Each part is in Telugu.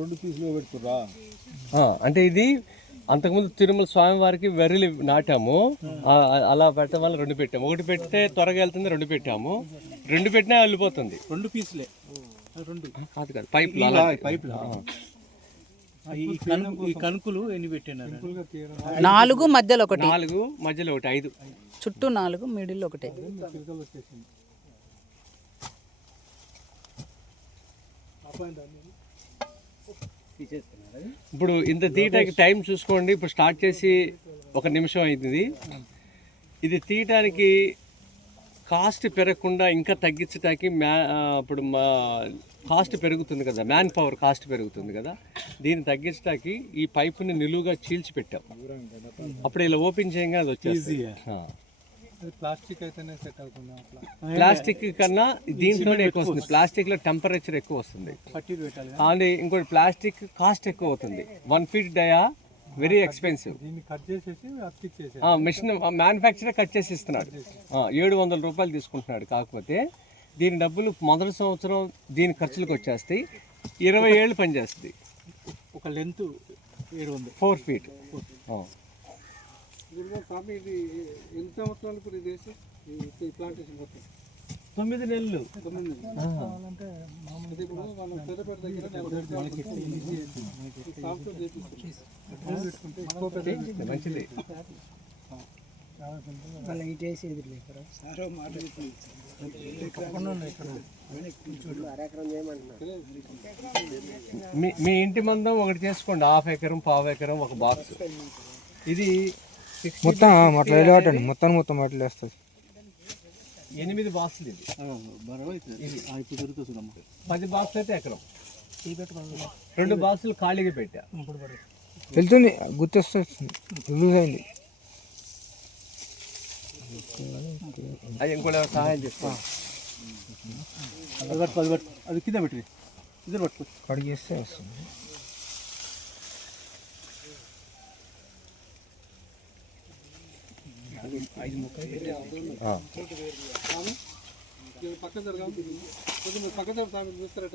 రెండు పీసులు పెడుతురా. అంటే ఇది అంతకుముందు తిరుమల స్వామివారికి వెర్రిలు నాటాము, అలా పెట్టడం వల్ల రెండు పెట్టాము. ఒకటి పెడితే త్వరగా వెళ్తుంది, రెండు పెట్టాము. రెండు పెట్టినా వెళ్ళిపోతుంది. రెండు పీసులే కాదు కాదు పైపులు పైపులు. ఈ కనుకులు ఎన్ని పెట్టినారు? 4 మధ్యలో ఒకటి, 4 మధ్యలో ఒకటి, 5 చుట్టూ 4 మిడిల్ ఒకటి. ఇప్పుడు ఇంత తీయటానికి టైం చూసుకోండి. ఇప్పుడు స్టార్ట్ చేసి 1 నిమిషం అయింది. ఇది తీయటానికి కాస్ట్ పెరగకుండా ఇంకా తగ్గించడానికి ఇప్పుడు మా కాస్ట్ పెరుగుతుంది కదా, మ్యాన్ పవర్ కాస్ట్ పెరుగుతుంది కదా, దీన్ని తగ్గించడానికి ఈ పైపుని నిలువుగా చీల్చిపెట్టాం. అప్పుడు ఇలా ఓపెన్ చేయగా అది వచ్చేసి ప్లాస్టిక్ అయితేనే సెట్ అవుతుంది. ప్లాస్టిక్ కన్నా దీంట్లోనే ఎక్కువ వస్తుంది. ప్లాస్టిక్లో టెంపరేచర్ ఎక్కువ వస్తుంది. కానీ ఇంకోటి ప్లాస్టిక్ కాస్ట్ ఎక్కువ అవుతుంది. 1 feet dia very expensive. Machine manufacturer cut చేసి ఇస్తున్నాడు, 700 రూపాయలు తీసుకుంటున్నాడు. కాకపోతే దీని డబ్బులు మొదటి సంవత్సరం దీని ఖర్చులకు వచ్చేస్తాయి. 20 ఏళ్ళు పనిచేస్తుంది. ఒక లెంత్ 4 feet. ఇది ఎన్ని సంవత్సరాలు ఇప్పుడు ఇది వేసి ఈ ప్లాంటేషన్ మొత్తం? 9 నెలలు. మంచిది. మీ ఇంటి మందం ఒకటి చేసుకోండి, 1/2 ఎకరం, 1/4 ఎకరం, ఒక బాక్స్. ఇది మొత్తం అట్లా వెళ్ళబట్టండి, మొత్తం అట్లా వేస్తుంది. 8 బాక్సులు. ఇది 10 బాక్సులు అయితే ఎకరం. 2 బాక్సులు ఖాళీగా పెట్టా. వెళ్తుంది, గుర్తొస్తుంది, లూజ్ అయింది. అది ఇంకోటి సహాయం చేస్తా. అది కింద పెట్టి ఇద్దరు పట్టుకో, కడిగేస్తే వస్తుంది. పక్క జరగా పక్క చూస్తారట.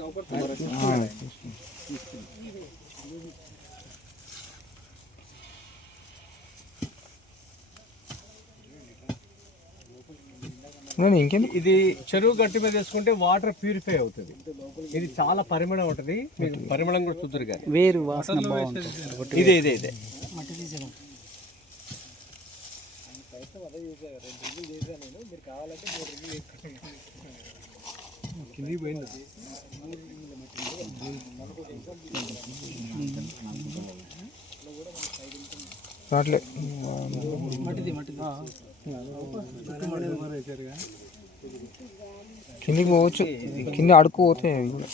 ఇది చెరువు గట్టి మీద వేసుకుంటే వాటర్ ప్యూరిఫై అవుతుంది. ఇది చాలా పరిమళం ఉంటుంది, మీకు పరిమళం కూడా చూద్దరు కానీ వేరు వాసన బాగుంటుంది. ఇదే రాట్లే కిందికి పోవచ్చు, కింద అడుక్కు పోతాయి అవి కూడా.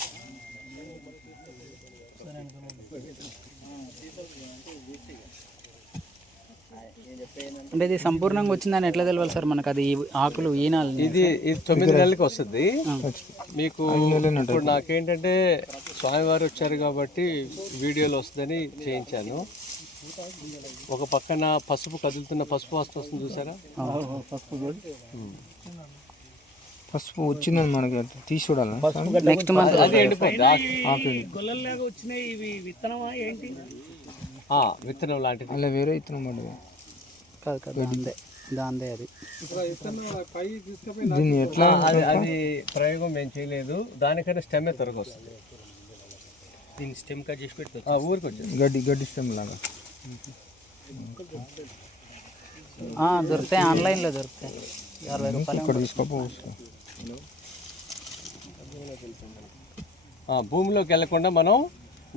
అంటే ఇది సంపూర్ణంగా వచ్చిందని ఎట్లా తెలవాలి సార్ మనకు? అది ఆకులు ఈనాలు ఇది 9 నెలలకి వస్తుంది మీకు. ఇప్పుడు నాకేంటంటే స్వామివారు వచ్చారు కాబట్టి వీడియోలో వస్తుందని చేయించాను. ఒక పక్కన పసుపు కదులుతున్న పసుపు వాసన వస్తుంది చూసారా? పసుపు వచ్చిందని మనకి తీసి చూడాలి. నెక్స్ట్ మంత్ అది ఎండిపోయింది. విత్తనం లాంటిది. అలా వేరే విత్తనం పడ్డది కాదు, దాందే అది. దీన్ని ఎట్లా? అది ప్రయోగం మేము చేయలేదు. దానికన్నా స్టెమ్ త్వరగా వస్తుంది. దీన్ని స్టెమ్ కట్ చేసి పెట్టి ఊరికి వచ్చేది. గడ్డి స్టెమ్ లాగా దొరుకుతాయి, ఆన్లైన్లో దొరుకుతాయి. 60 రూపాయలు. ఇక్కడ తీసుకోపోవచ్చు. భూమిలోకి వెళ్లకుండా మనం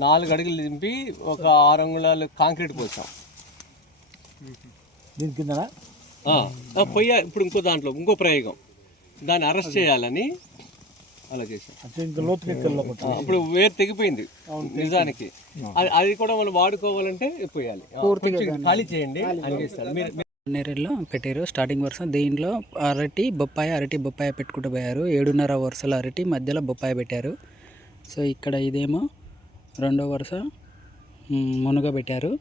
4 అడుగులు దింపి ఒక 6 అంగుళాలు కాంక్రీట్ పోసాం దీని కింద. ఇప్పుడు ఇంకో దాంట్లో ఇంకో ప్రయోగం, దాన్ని అరెస్ట్ చేయాలని అలా చేసాం. అప్పుడు వేరు తెగిపోయింది నిజానికి. అది కూడా మనం వాడుకోవాలంటే పోయాలి. ఖాళీ చేయండి అని చేస్తారు. నేరేడులో పెట్టారు స్టార్టింగ్ వరుస. దీంట్లో అరటి బొప్పాయి పెట్టుకుంటూ పోయారు. 7.5 వరుసలు అరటి, మధ్యలో బొప్పాయి పెట్టారు. సో ఇక్కడ ఇదేమో 2వ వరుస మునగ పెట్టారు.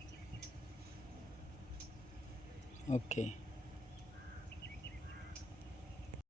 ఓకే.